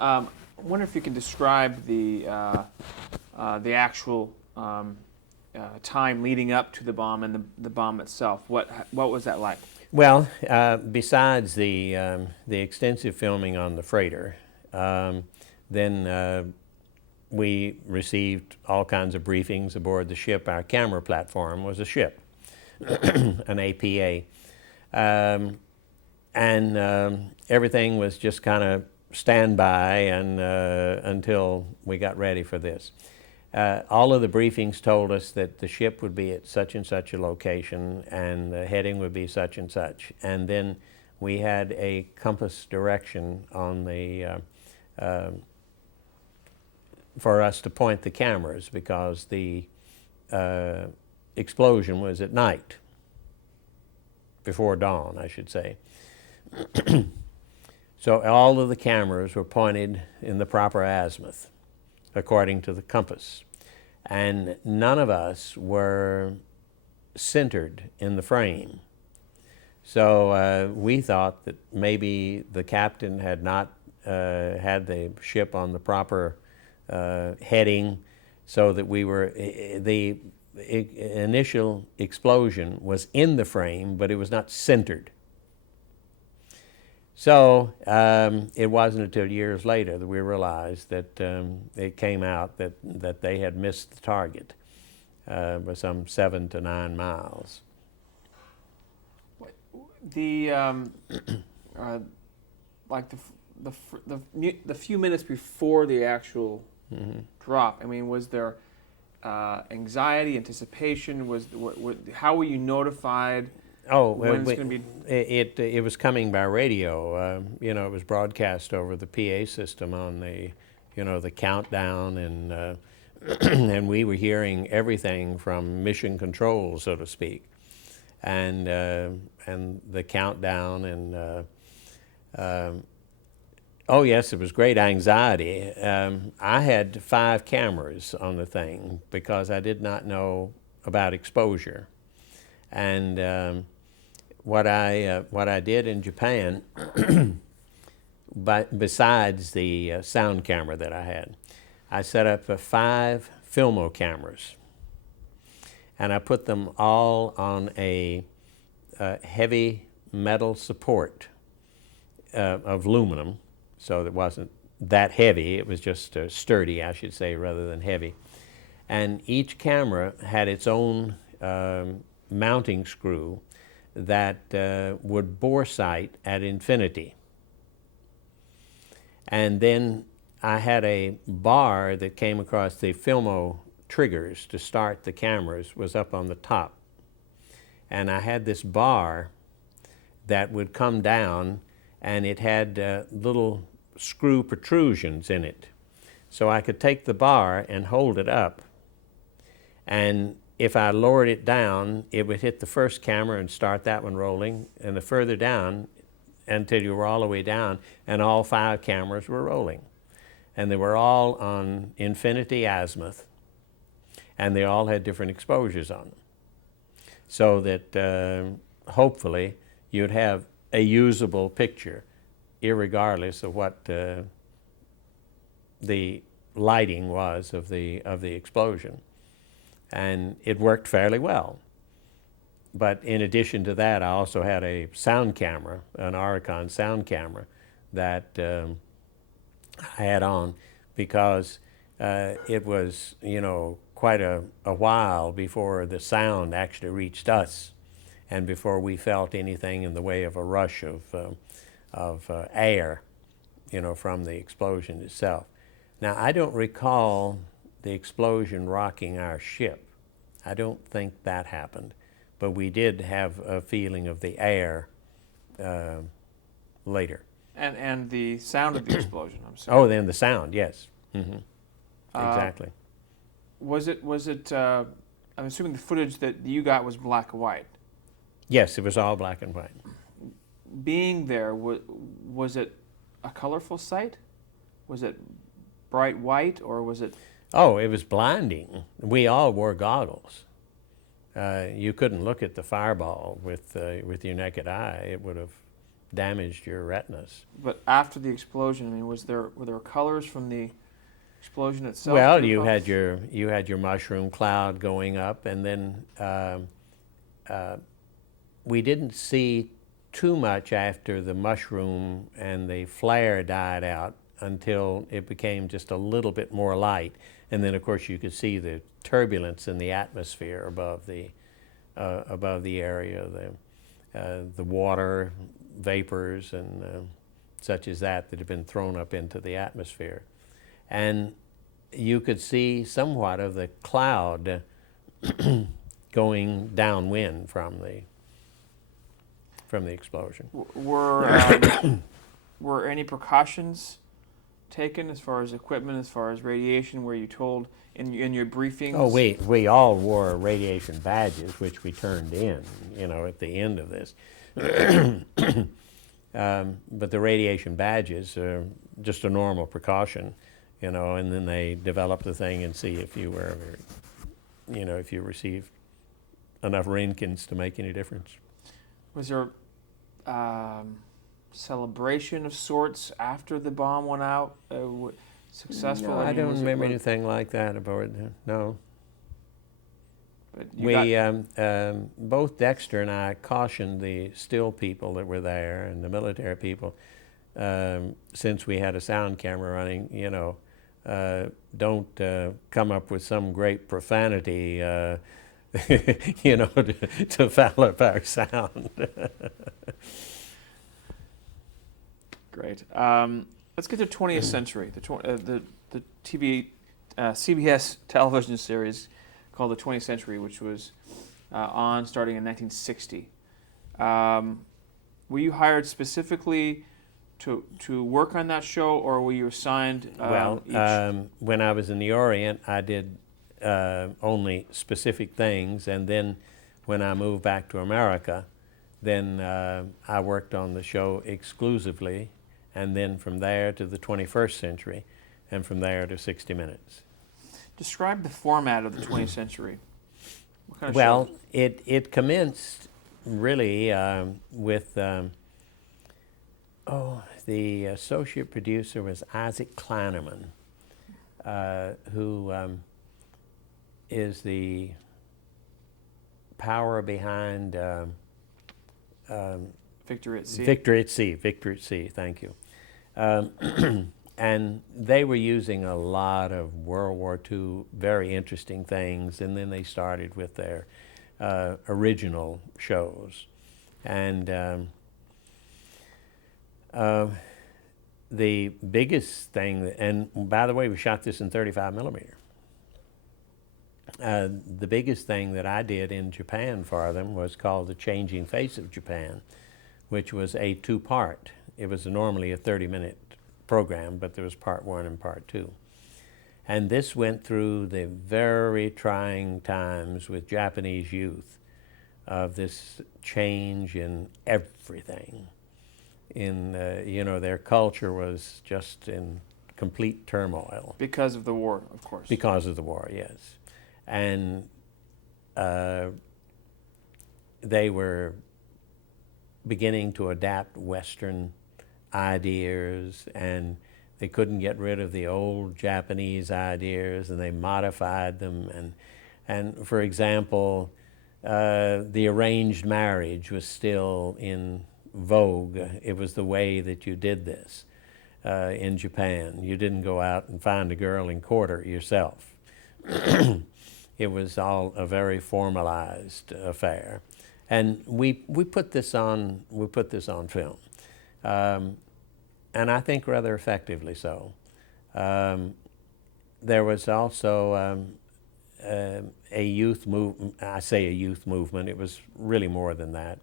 I wonder if you can describe the actual time leading up to the bomb and the bomb itself. What was that like? Well, besides the extensive filming on the freighter, then we received all kinds of briefings aboard the ship. Our camera platform was a ship, an APA, and everything was just kind of standby and until we got ready for this. All of the briefings told us that the ship would be at such and such a location and the heading would be such and such. And then we had a compass direction on the for us to point the cameras because the explosion was at night, before dawn, I should say. So all of the cameras were pointed in the proper azimuth according to the compass. And none of us were centered in the frame. So we thought that maybe the captain had not had the ship on the proper heading, so that we were, the initial explosion was in the frame, but it was not centered. So it wasn't until years later that we realized that it came out that they had missed the target by some 7 to 9 miles. The like the few minutes before the actual drop. I mean, was there anxiety, anticipation? How were you notified? Oh, when it's going to be? It was coming by radio. It was broadcast over the PA system on the, the countdown, and and we were hearing everything from mission control, so to speak, and the countdown, and oh yes, it was great anxiety. I had 5 cameras on the thing because I did not know about exposure, and what I did in Japan, besides the sound camera that I had, I set up 5 filmo cameras, and I put them all on a heavy metal support of aluminum, so it wasn't that heavy. It was just sturdy, I should say, rather than heavy. And each camera had its own mounting screw that would bore sight at infinity. And then I had a bar that came across the filmo triggers to start the cameras, was up on the top. And I had this bar that would come down, and it had little screw protrusions in it. So I could take the bar and hold it up, and if I lowered it down, it would hit the first camera and start that one rolling, and the further down until you were all the way down, and all 5 cameras were rolling. And they were all on infinity azimuth, and they all had different exposures on them, so that hopefully you'd have a usable picture, irregardless of what the lighting was of the explosion. And it worked fairly well. But in addition to that, I also had a sound camera, an Auricon sound camera, that I had on because it was, quite a while before the sound actually reached us, and before we felt anything in the way of a rush of air, from the explosion itself. Now, I don't recall the explosion rocking our ship. I don't think that happened, but we did have a feeling of the air later. And the sound of the explosion, I'm sorry. Oh, then the sound, yes. Mm-hmm. Exactly. Was it? I'm assuming the footage that you got was black and white. Yes, it was all black and white. Being there, was it a colorful sight? Was it bright white, or was it? Oh, it was blinding. We all wore goggles. You couldn't look at the fireball with your naked eye. It would have damaged your retinas. But after the explosion, I mean, were there colors from the explosion itself? Well, do you recall? had your mushroom cloud going up, and then we didn't see too much after the mushroom and the flare died out until it became just a little bit more light, and then of course you could see the turbulence in the atmosphere above the area, the water vapors and such as that that had been thrown up into the atmosphere, and you could see somewhat of the cloud going downwind from the explosion. Were any precautions taken as far as equipment, as far as radiation? Were you told in your briefings? Oh, we all wore radiation badges, which we turned in, at the end of this. But the radiation badges are just a normal precaution, and then they develop the thing and see if you were, if you received enough Roentgens to make any difference. Was there celebration of sorts after the bomb went out? Successful? No, I don't remember anything like that about it. No. But Both Dexter and I cautioned the still people that were there and the military people, since we had a sound camera running, don't come up with some great profanity, to foul up our sound. Great. Let's get to 20th Century. The TV CBS television series called The 20th Century, which was on starting in 1960. Were you hired specifically to work on that show, or were you assigned? When I was in the Orient, I did only specific things, and then when I moved back to America, then I worked on the show exclusively, and then from there to the 21st Century, and from there to 60 Minutes. Describe the format of the 20th Century. What kind of Well, show? it commenced really with, the associate producer was Isaac Kleinerman, who is the power behind Victory at Sea. Victory at Sea, thank you. And they were using a lot of World War II very interesting things, and then they started with their original shows. And the biggest thing, and by the way, we shot this in 35 millimeter. The biggest thing that I did in Japan for them was called The Changing Face of Japan, which was a two-part. It was normally a 30-minute program, but there was part one and part two. And this went through the very trying times with Japanese youth of this change in everything. Their culture was just in complete turmoil. Because of the war, of course. Because of the war, yes. And they were beginning to adapt Western ideas, and they couldn't get rid of the old Japanese ideas, and they modified them. And for example, the arranged marriage was still in vogue. It was the way that you did this in Japan. You didn't go out and find a girl and court her yourself. It was all a very formalized affair, and we put this on film, and I think rather effectively so. There was also a youth movement. I say a youth movement. It was really more than that.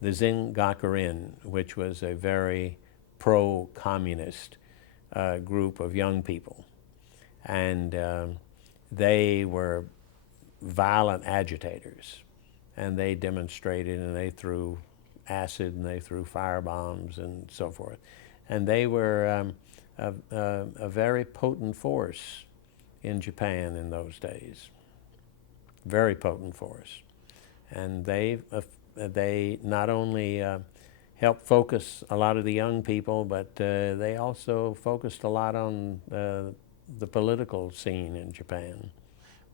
The Zengakuren, which was a very pro-communist group of young people, and they were violent agitators, and they demonstrated, and they threw acid, and they threw fire bombs and so forth. And they were a very potent force in Japan in those days. Very potent force. And they not only helped focus a lot of the young people, but they also focused a lot on the political scene in Japan.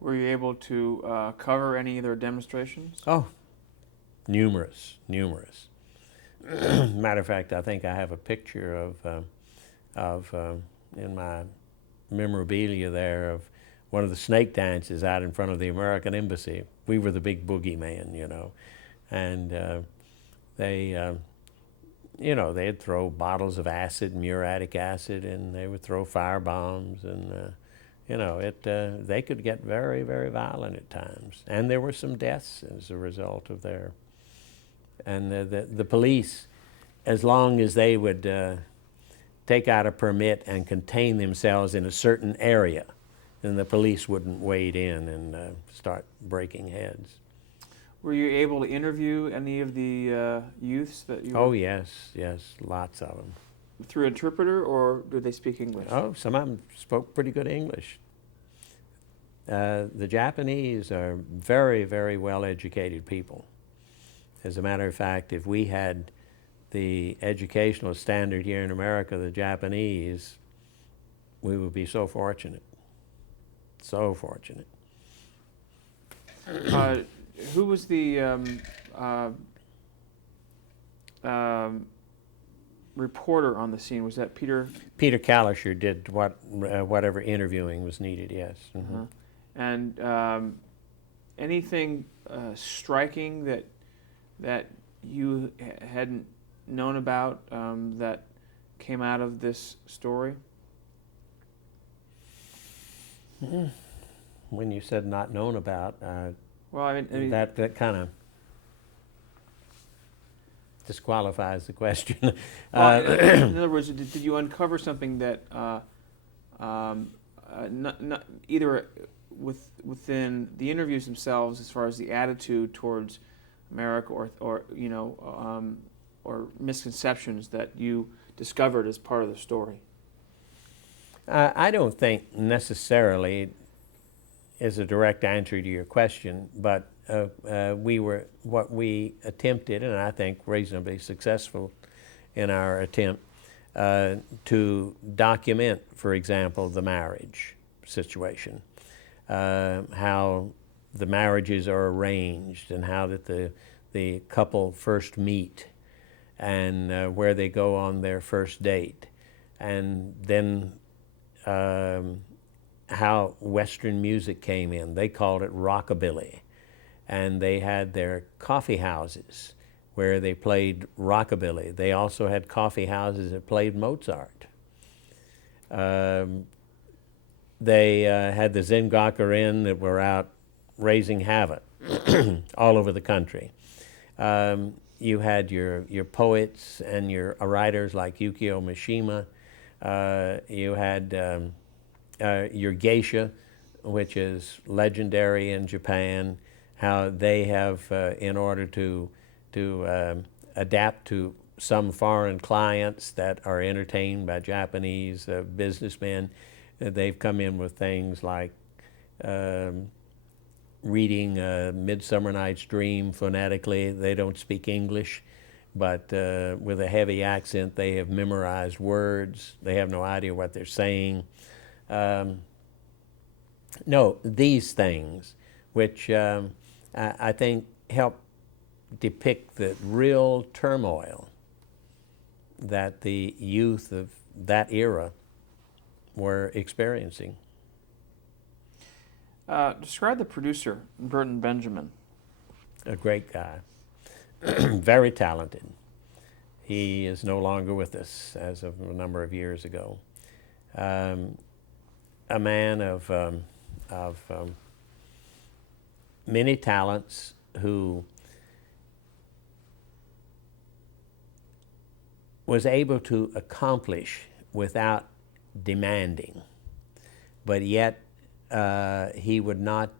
Were you able to cover any of their demonstrations? Oh, numerous. Matter of fact, I think I have a picture of in my memorabilia there of one of the snake dances out in front of the American embassy. We were the big boogeyman, you know, and they, you know, they'd throw bottles of acid, muriatic acid, and they would throw fire bombs, and you know, they could get very, very violent at times, and there were some deaths as a result of their. And the police, as long as they would take out a permit and contain themselves in a certain area, then the police wouldn't wade in and start breaking heads. Were you able to interview any of the youths that you? Oh yes, lots of them. Through interpreter, or do they speak English? Oh, some of them spoke pretty good English. The Japanese are very, very well-educated people. As a matter of fact, if we had the educational standard here in America, the Japanese, we would be so fortunate. So fortunate. Who was the reporter on the scene? Was that Peter? Peter Kalischer did whatever interviewing was needed, yes. Mm-hmm. And anything striking that you hadn't known about that came out of this story? When you said not known about, well, I mean that kind of disqualifies the question. Well, in other words, did you uncover something that not either within the interviews themselves, as far as the attitude towards America, or you know, or misconceptions that you discovered as part of the story? I don't think necessarily is a direct answer to your question, but what we attempted, and I think reasonably successful in our attempt, to document, for example, the marriage situation, how the marriages are arranged, and how that the couple first meet, and where they go on their first date, and then how Western music came in. They called it rockabilly, and they had their coffee houses where they played rockabilly. They also had coffee houses that played Mozart. They had the Zengakuren that were out raising havoc all over the country. You had your poets and your writers like Yukio Mishima. You had your geisha, which is legendary in Japan, how they have, in order to adapt to some foreign clients that are entertained by Japanese businessmen, they've come in with things like reading Midsummer Night's Dream phonetically. They don't speak English, but with a heavy accent, they have memorized words. They have no idea what they're saying. No, these things, which I think help depict the real turmoil that the youth of that era were experiencing. Describe the producer, Burton Benjamin. A great guy, very talented. He is no longer with us as of a number of years ago. A man of many talents, who was able to accomplish without demanding, but yet he would not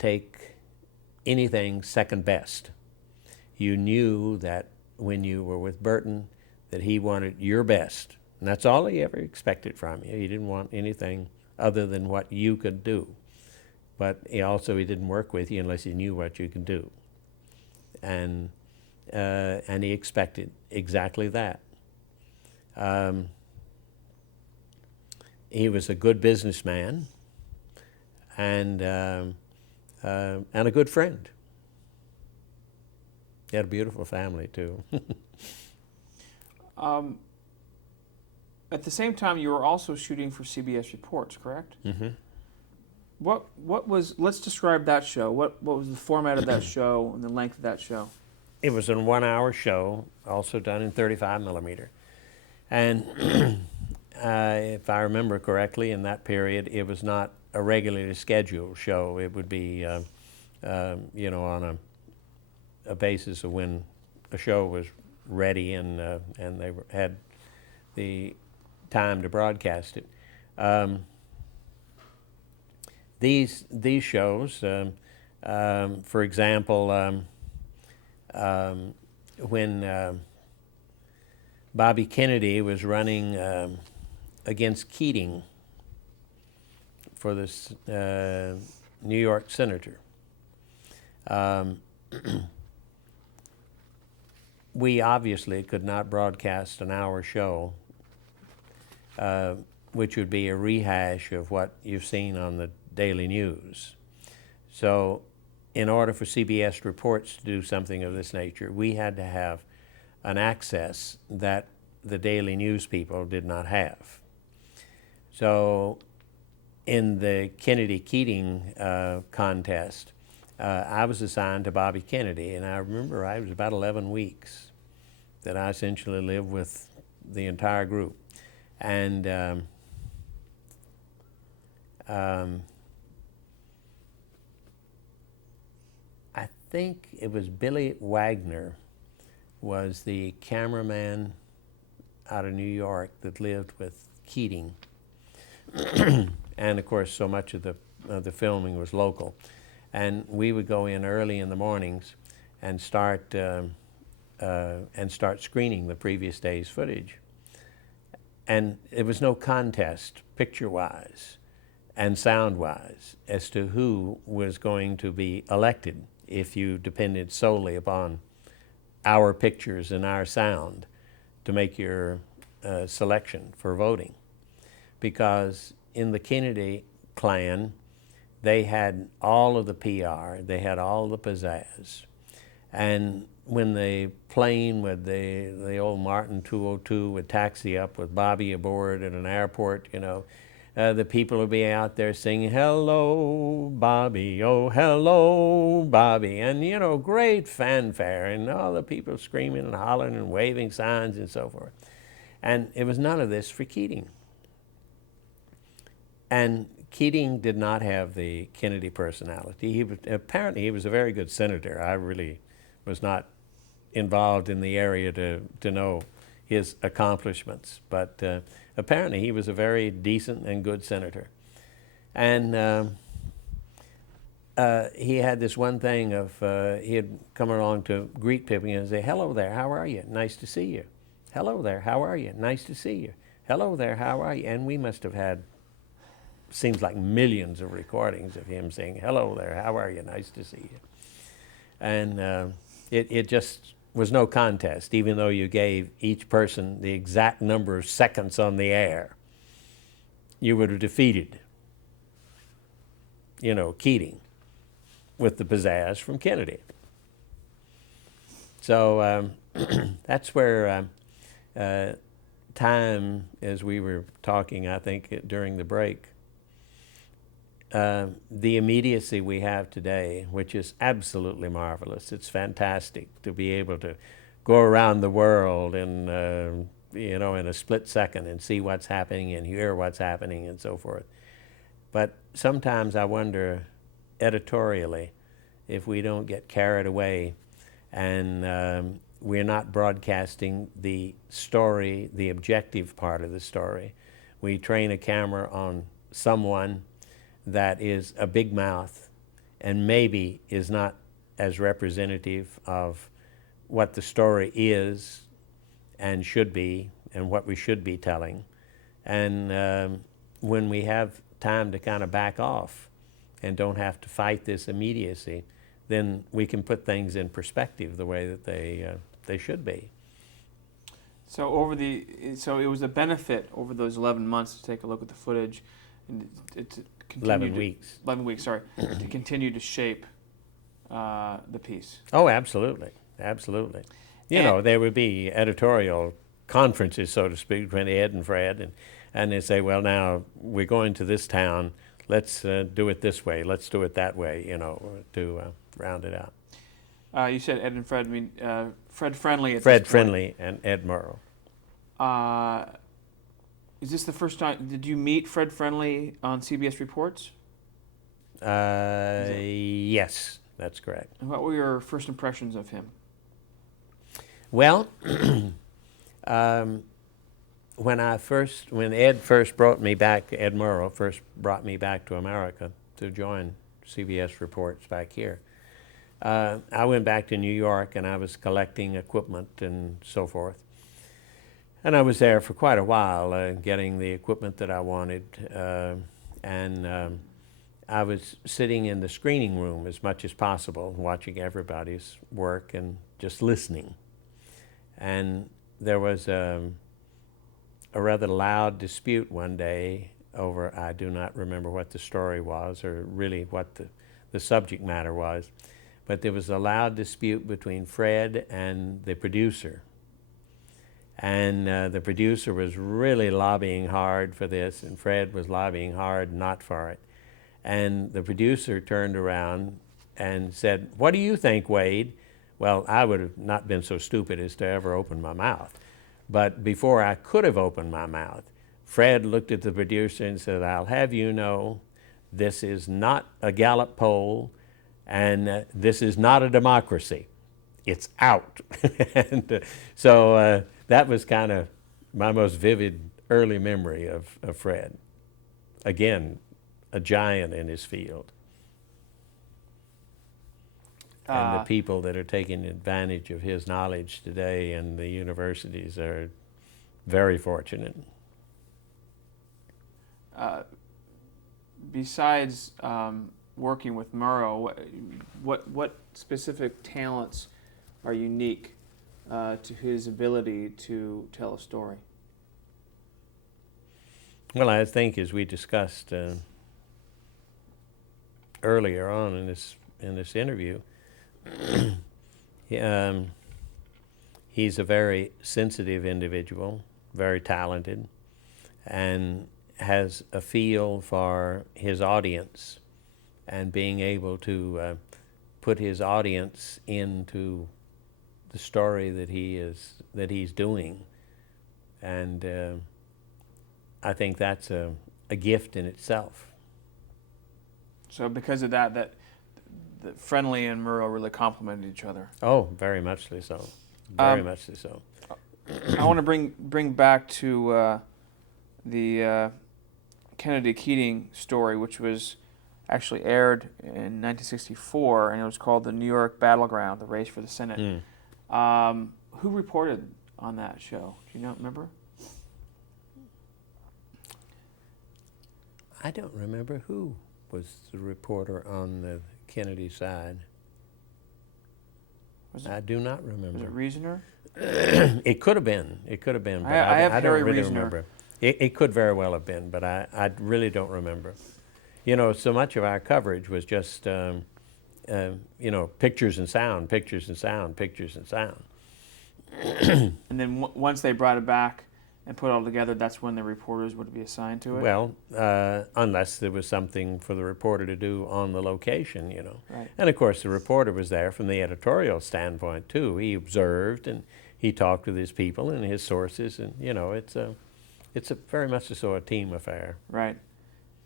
take anything second best. You knew that when you were with Burton that he wanted your best, and that's all he ever expected from you. He didn't want anything other than what you could do. But he didn't work with you unless he knew what you could do. And and he expected exactly that. He was a good businessman and a good friend. He had a beautiful family too. At the same time, you were also shooting for CBS Reports, correct? Mm-hmm. What was? Let's describe that show. What was the format of that show and the length of that show? It was a 1-hour show, also done in 35 millimeter. And if I remember correctly, in that period, it was not a regularly scheduled show. It would be, on a basis of when a show was ready and they had the time to broadcast it. These shows, for example, when Bobby Kennedy was running against Keating for this New York senator, we obviously could not broadcast an hour show, which would be a rehash of what you've seen on the daily news. So in order for CBS Reports to do something of this nature, we had to have an access that the daily news people did not have. So in the Kennedy-Keating contest, I was assigned to Bobby Kennedy, and I remember it was about 11 weeks that I essentially lived with the entire group. And I think it was Billy Wagner was the cameraman out of New York that lived with Keating. And of course, so much of the filming was local. And we would go in early in the mornings and start screening the previous day's footage. And there was no contest, picture-wise and sound-wise, as to who was going to be elected if you depended solely upon our pictures and our sound to make your selection for voting. Because in the Kennedy clan, they had all of the PR, they had all the pizzazz. And when the plane with the old Martin 202 would taxi up with Bobby aboard at an airport, the people would be out there singing, "Hello, Bobby, oh, hello, Bobby." And, great fanfare, and all the people screaming and hollering and waving signs and so forth. And it was none of this for Keating. And Keating did not have the Kennedy personality. Apparently he was a very good senator. I really was not involved in the area to know his accomplishments, but apparently he was a very decent and good senator. And he had this one thing of, he had come along to greet people and say, "Hello there, how are you? Nice to see you. Hello there, how are you? Nice to see you. Hello there, how are you?" And we must have had, seems like millions of recordings of him saying, "Hello there, how are you? Nice to see you." And it just was no contest, even though you gave each person the exact number of seconds on the air. You would have defeated, Keating with the pizzazz from Kennedy. So that's where time, as we were talking, I think, during the break, the immediacy we have today, which is absolutely marvelous. It's fantastic to be able to go around the world and, in a split second and see what's happening and hear what's happening and so forth. But sometimes I wonder, editorially, if we don't get carried away and we're not broadcasting the story, the objective part of the story. We train a camera on someone that is a big mouth and maybe is not as representative of what the story is and should be and what we should be telling. And when we have time to kind of back off and don't have to fight this immediacy, then we can put things in perspective the way that they should be. So so it was a benefit over those 11 months to take a look at the footage, and to continue 11 weeks. 11 weeks, sorry, to continue to shape the piece. Oh, absolutely, absolutely. You know, there would be editorial conferences, so to speak, between Ed and Fred, and they say, well, now we're going to this town. Let's do it this way. Let's do it that way. You know, to round it out. You said Ed and Fred. I mean, Fred Friendly. Fred Friendly and Ed Murrow. Is this the first time? Did you meet Fred Friendly on CBS Reports? Yes, that's correct. And what were your first impressions of him? Well, when Ed first brought me back, Ed Murrow first brought me back to America to join CBS Reports back here, I went back to New York and I was collecting equipment and so forth. And I was there for quite a while getting the equipment that I wanted. I was sitting in the screening room as much as possible, watching everybody's work and just listening. And there was a rather loud dispute one day over, I do not remember what the story was or really what the subject matter was, but there was a loud dispute between Fred and the producer. And the producer was really lobbying hard for this, and Fred was lobbying hard not for it. And the producer turned around and said, "What do you think, Wade?" Well, I would have not been so stupid as to ever open my mouth. But before I could have opened my mouth, Fred looked at the producer and said, "I'll have you know, this is not a Gallup poll, and this is not a democracy. It's out." And so that was kind of my most vivid early memory of Fred. Again, a giant in his field. And the people that are taking advantage of his knowledge today in the universities are very fortunate. Besides working with Murrow, what specific talents are unique to his ability to tell a story? Well, I think as we discussed earlier on in this interview, he's a very sensitive individual, very talented, and has a feel for his audience and being able to put his audience into the story that he's doing. And I think that's a gift in itself. So because of that Friendly and Murrow really complemented each other. Oh, very muchly so. Very muchly so. I want to bring back to the Kennedy Keating story, which was actually aired in 1964, and it was called The New York Battleground, the race for the Senate. Who reported on that show? Do you remember? I don't remember who was the reporter on the Kennedy side. I do not remember. Was it Reasoner? It could have been. It could have been. But I don't really remember. It could very well have been, but I really don't remember. You know, so much of our coverage was just, pictures and sound, pictures and sound, pictures and sound. And then once they brought it back and put it all together, that's when the reporters would be assigned to it? Well, unless there was something for the reporter to do on the location, you know. Right. And of course the reporter was there from the editorial standpoint too. He observed and he talked with his people and his sources, and you know, it's a very much so a team affair. Right.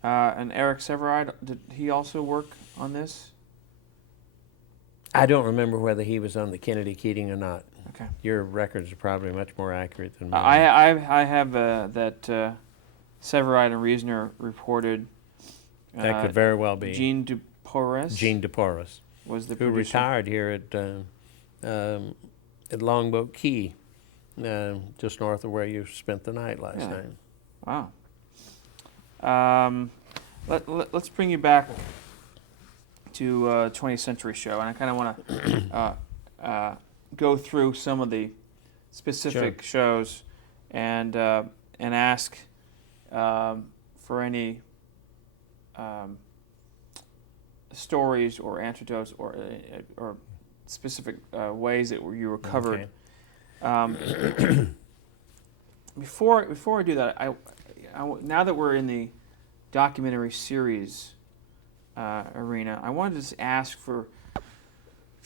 And Eric Severide, did he also work on this? I don't remember whether he was on the Kennedy Keating or not. Okay. Your records are probably much more accurate than mine. I have that Severide and Reasoner reporred. That could very well be. Gene DePorres. Gene DePorres was the who producer. retired here at Longboat Key, just north of where you spent the night last night. Wow. Let's bring you back to 20th Century Show, and I kind of want to go through some of the specific shows and ask for any stories or anecdotes or specific ways that you were covered. Okay. Before I do that, now that we're in the documentary series arena, I wanted to just ask for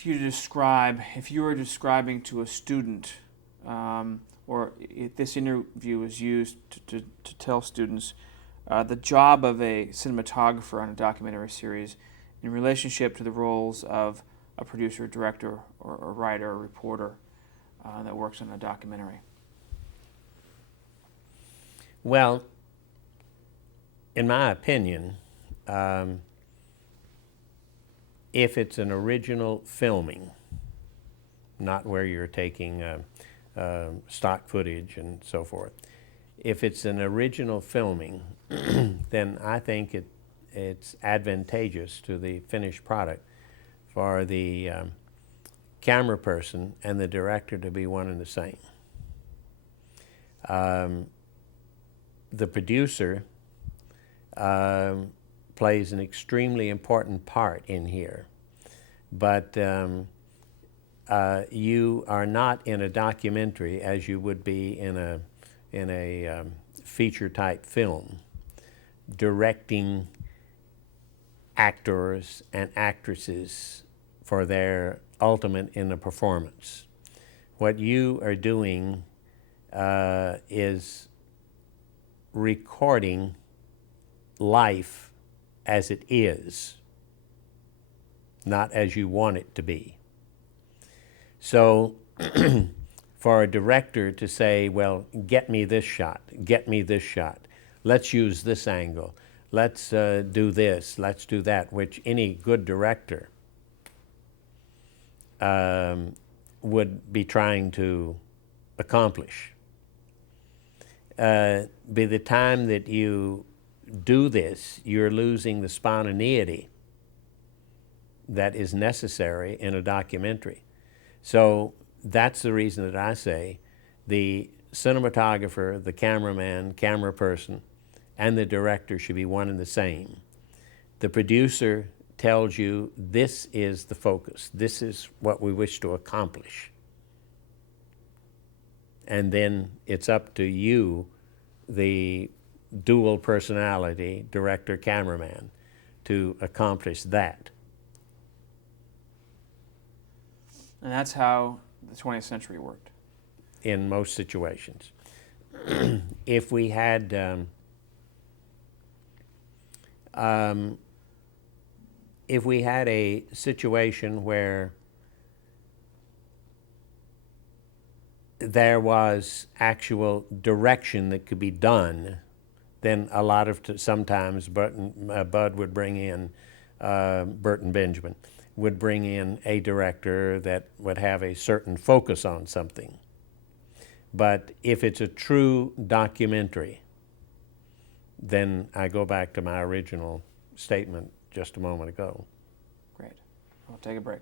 you to describe, if you were describing to a student, or if this interview is used to tell students the job of a cinematographer on a documentary series in relationship to the roles of a producer, director, or writer, or reporter that works on a documentary. Well, in my opinion, if it's an original filming, not where you're taking stock footage and so forth, if it's an original filming, then I think it's advantageous to the finished product for the camera person and the director to be one and the same. The producer plays an extremely important part in here, but you are not in a documentary as you would be in a feature type film, directing actors and actresses for their ultimate in the performance. What you are doing is recording life as it is, not as you want it to be. So for a director to say, well, get me this shot, let's use this angle, let's do this, let's do that, which any good director would be trying to accomplish. By the time that you do this, you're losing the spontaneity that is necessary in a documentary. So that's the reason that I say the cinematographer, the cameraman, camera person, and the director should be one and the same. The producer tells you this is the focus, this is what we wish to accomplish. And then it's up to you, the dual personality, director, cameraman, to accomplish that. And that's how the 20th century worked. In most situations. If we had a situation where there was actual direction that could be done, then a lot of sometimes Bud would bring in, Burton Benjamin would bring in a director that would have a certain focus on something. But if it's a true documentary, then I go back to my original statement just a moment ago. Great. We'll take a break.